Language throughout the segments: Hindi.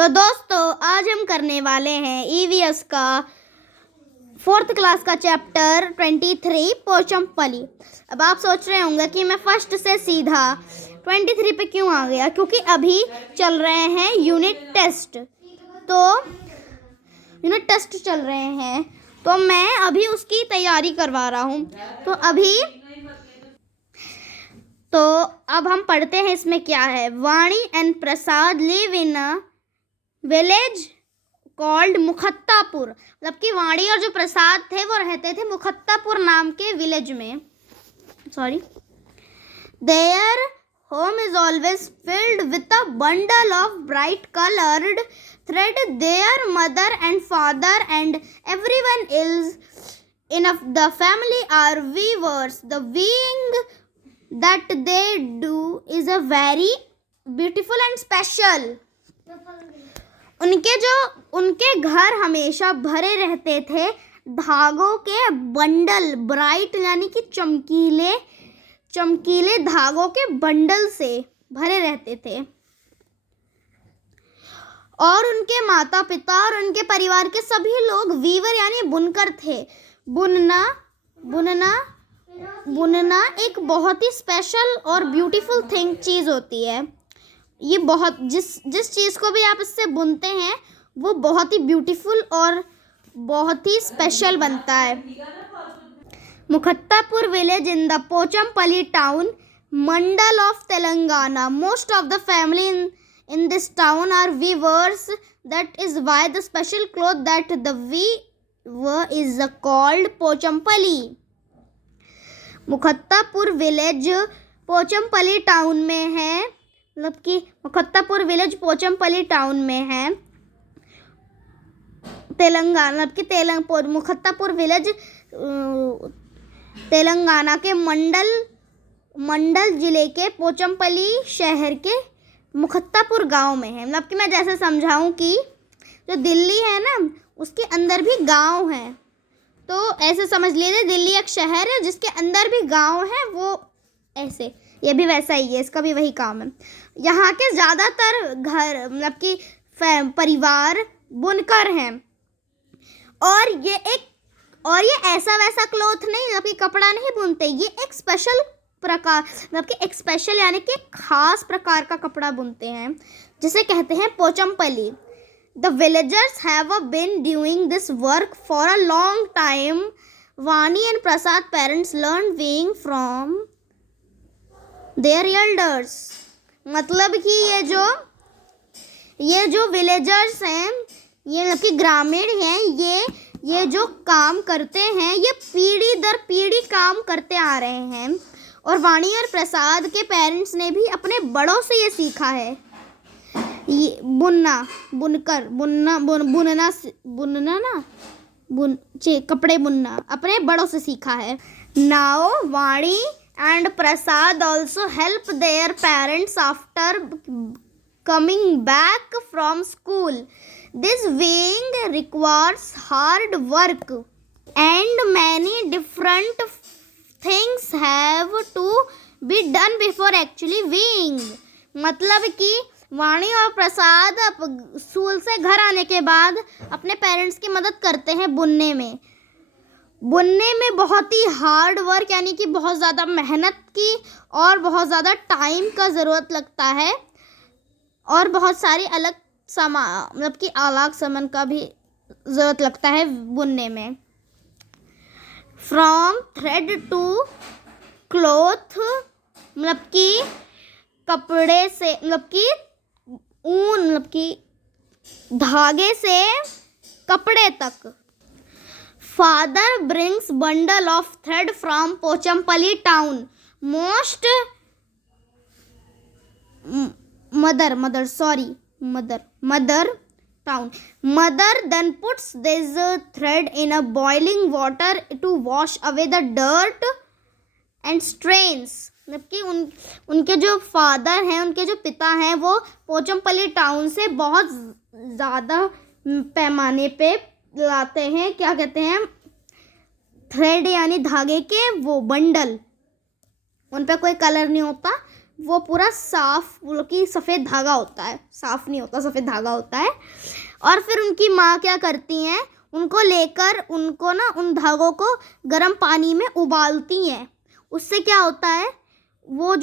तो दोस्तों आज हम करने वाले हैं ईवीएस का 4th क्लास का चैप्टर 23 पोचमपल्ली। अब आप सोच रहे होंगे कि मैं फर्स्ट से सीधा 23 पे क्यों आ गया, क्योंकि अभी चल रहे हैं यूनिट टेस्ट। तो यूनिट टेस्ट चल रहे हैं तो मैं अभी उसकी तैयारी करवा रहा हूँ। तो अब हम पढ़ते हैं इसमें क्या है। Vani and Prasad live in a village called Mukhattapur. मतलब कि वाणी और जो प्रसाद थे वो रहते थे मुखत्तापुर नाम के विलेज में। Their home is always filled with a bundle of bright coloured thread. Their mother and father and everyone is in the family are weavers. The weaving that they do is a very beautiful and special। उनके घर हमेशा भरे रहते थे धागों के बंडल, ब्राइट यानी कि चमकीले धागों के बंडल से भरे रहते थे। और उनके माता पिता और उनके परिवार के सभी लोग वीवर यानी बुनकर थे। बुनना एक बहुत ही स्पेशल और ब्यूटीफुल चीज़ होती है। ये बहुत जिस चीज़ को भी आप इससे बुनते हैं वो बहुत ही ब्यूटीफुल और बहुत ही स्पेशल बनता है। Mukhattapur village in the Pochampally town mandal of Telangana. Most of the family in this town are weavers. That is why the special cloth that the weaver is called Pochampally. Mukhattapur village Pochampally town में है। मतलब कि मुखत्तापुर विलेज पोचमपल्ली टाउन में है तेलंगाना। मतलब कि मुखत्तापुर विलेज तेलंगाना के मंडल जिले के पोचमपल्ली शहर के मुखत्तापुर गांव में है। मतलब कि मैं जैसे समझाऊं कि जो दिल्ली है ना उसके अंदर भी गांव है, तो ऐसे समझ लीजिए दिल्ली एक शहर है जिसके अंदर भी गांव है। वो ऐसे ये भी वैसा ही है, इसका भी वही काम है। यहाँ के ज़्यादातर घर मतलब कि परिवार बुनकर हैं। और ये ऐसा वैसा क्लॉथ नहीं, मतलब कि कपड़ा नहीं बुनते। ये एक स्पेशल प्रकार मतलब कि एक स्पेशल यानी कि खास प्रकार का कपड़ा बुनते हैं जिसे कहते हैं Pochampally. The villagers have been doing this work for a long time. Vani and Prasad parents learned weaving from their elders। मतलब कि ये जो विलेजर्स हैं, ये मतलब कि ग्रामीण हैं, ये जो काम करते हैं ये पीढ़ी दर पीढ़ी काम करते आ रहे हैं। और वाणी और प्रसाद के पेरेंट्स ने भी अपने बड़ों से ये सीखा है। ये कपड़े बुनना अपने बड़ों से सीखा है। Now Vani and Prasad also help their parents after coming back from school. This weaving requires hard work and many different things have to be done before actually weaving. मतलब कि वाणी और प्रसाद स्कूल से घर आने के बाद अपने पेरेंट्स की मदद करते हैं बुनने में बहुत ही हार्ड वर्क यानी कि बहुत ज़्यादा मेहनत की और बहुत ज़्यादा टाइम का ज़रूरत लगता है। और बहुत सारी अलग मतलब कि अलग सामान का भी ज़रूरत लगता है बुनने में। फ्रॉम थ्रेड टू क्लॉथ मतलब कि कपड़े से मतलब कि ऊन मतलब कि धागे से कपड़े तक। Father brings bundle of thread from Pochampally town. Most mother town. Mother then puts this thread in a boiling water to wash away the dirt and strains. मतलब कि उनके जो फादर हैं, उनके जो पिता हैं, वो पोचमपल्ली टाउन से बहुत ज़्यादा पैमाने पे लाते हैं, क्या कहते हैं, थ्रेड यानी धागे के वो बंडल। उन पे कोई कलर नहीं होता, वो पूरा साफ, वो कि सफ़ेद धागा होता है, साफ नहीं होता, सफ़ेद धागा होता है। और फिर उनकी माँ क्या करती हैं, उनको लेकर उनको ना उन धागों को गर्म पानी में उबालती हैं। उससे क्या होता है, वो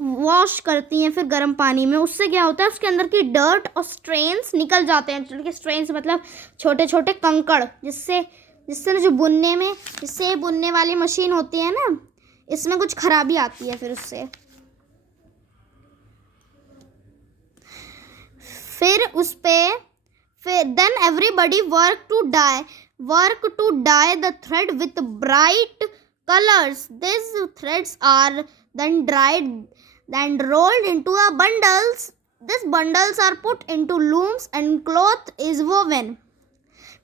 वॉश करती हैं फिर गर्म पानी में। उससे क्या होता है, उसके अंदर की डर्ट और स्ट्रेन्स निकल जाते हैं। स्ट्रेन्स मतलब छोटे छोटे कंकड़, जिससे ना जो जिससे बुनने वाली मशीन होती है ना, इसमें कुछ खराबी आती है फिर उससे। फिर then everybody work to dye the thread with bright colors. These threads are then dried and rolled into a bundles. These bundles are put into looms and cloth is woven.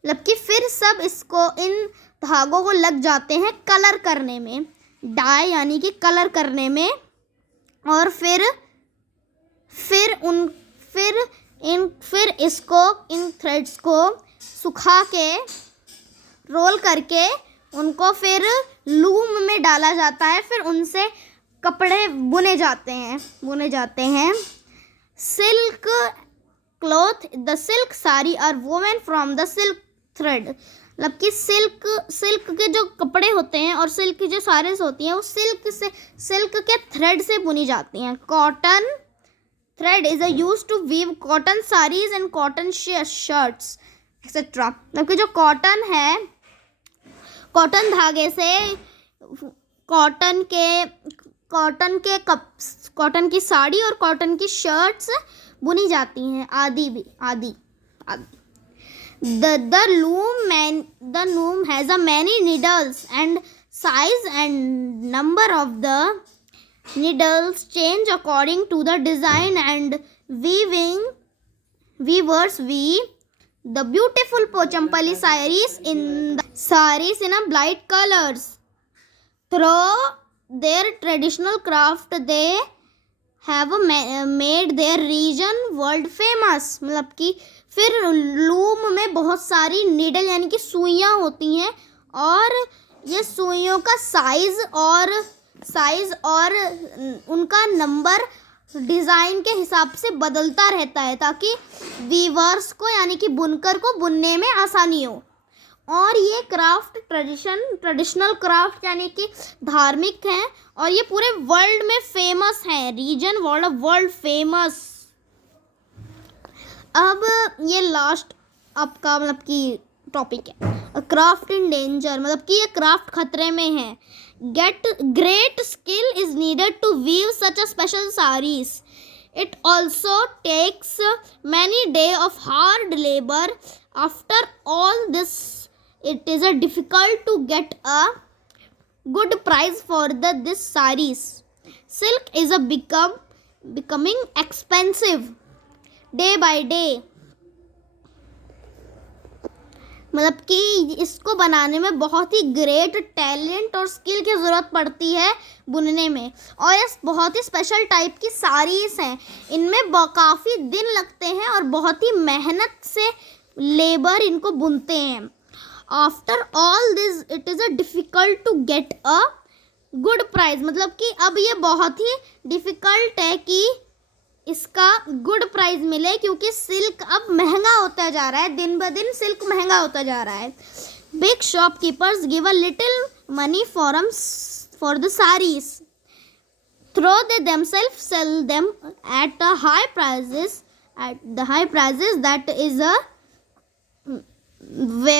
मतलब कि फिर सब इसको, इन धागों को लग जाते हैं कलर करने में, डाई यानी कि कलर करने में। और इन थ्रेड्स को सुखा के, रोल करके उनको फिर लूम में डाला जाता है। फिर उनसे कपड़े बुने जाते हैं। Silk cloth, the silk sari are woven from the silk thread. मतलब कि सिल्क के जो कपड़े होते हैं और सिल्क की जो साड़ीज़ होती हैं, वो सिल्क के थ्रेड से बुनी जाती हैं। Cotton thread is used to weave cotton saris and cotton shirts etcetera. मतलब कि जो कॉटन है, कॉटन धागे से कॉटन की साड़ी और कॉटन की शर्ट्स बुनी जाती हैं, आदि। The loom has a many needles and size and number of the needles change according to the design and weavers weave the beautiful Pochampally sarees in a bright colors. Through their traditional craft, they have made their region world famous. मतलब कि फिर लूम में बहुत सारी नीडल यानी कि सुइयाँ होती हैं, और ये सुइयों का साइज़ और उनका नंबर डिज़ाइन के हिसाब से बदलता रहता है, ताकि वीवर्स को यानी कि बुनकर को बुनने में आसानी हो। और ये क्राफ्ट ट्रेडिशनल क्राफ्ट यानी कि धार्मिक हैं, और ये पूरे वर्ल्ड में फेमस हैं, रीजन वर्ल्ड फेमस। अब ये लास्ट आपका मतलब कि टॉपिक है, क्राफ्ट इन डेंजर। मतलब कि ये क्राफ्ट खतरे में है। Great skill is needed to weave such a special saris. It also takes many day of hard labour. After all this it is a difficult to get a good price for this sarees. Silk is becoming expensive day by day. मतलब कि इसको बनाने में बहुत ही ग्रेट टैलेंट और स्किल की ज़रूरत पड़ती है बुनने में, और ये बहुत ही स्पेशल टाइप की साड़ीज़ हैं। इनमें काफ़ी दिन लगते हैं और बहुत ही मेहनत से लेबर इनको बुनते हैं। After all this, it is a difficult to get a good price. मतलब कि अब ये बहुत ही डिफ़िकल्ट है कि इसका गुड प्राइस मिले, क्योंकि सिल्क अब महंगा होता जा रहा है, दिन ब दिन सिल्क महंगा होता जा रहा है। Big shopkeepers give a little money for the sarees, though they themselves sell them at the high prices. That is a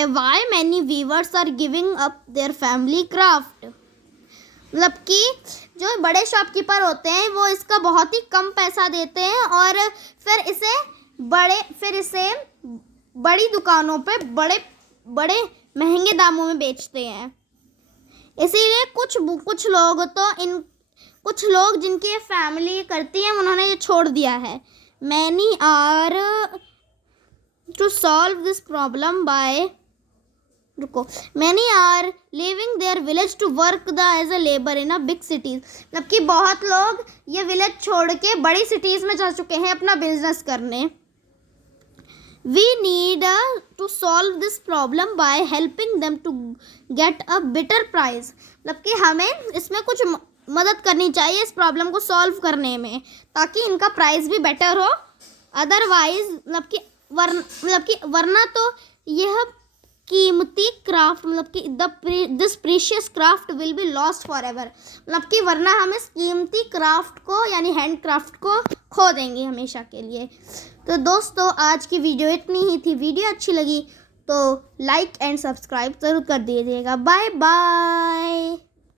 why many weavers are giving up their family craft. मतलब कि जो बड़े शॉपकीपर होते हैं वो इसका बहुत ही कम पैसा देते हैं, और फिर इसे बड़ी दुकानों पे बड़े महंगे दामों में बेचते हैं। इसीलिए कुछ लोग जिनकी ये फैमिली करती है, उन्होंने ये छोड़ दिया है। Many are to solve this problem many are leaving their village to work as a labor in a big cities. मतलब कि बहुत लोग ये विलेज छोड़ के बड़ी सिटीज़ में जा चुके हैं अपना बिजनेस करने। We need to solve this problem by helping them to get a better price. मतलब कि हमें इसमें कुछ मदद करनी चाहिए इस प्रॉब्लम को सॉल्व करने में, ताकि इनका प्राइस भी बेटर हो। अदरवाइज मतलब कि वरना तो यह कीमती क्राफ्ट मतलब कि this precious craft will be lost for ever, मतलब कि वरना हम इस कीमती क्राफ्ट को यानी हैंड क्राफ्ट को खो देंगे हमेशा के लिए। तो दोस्तों आज की वीडियो इतनी ही थी। वीडियो अच्छी लगी तो लाइक एंड सब्सक्राइब ज़रूर कर दीजिएगा। Bye bye.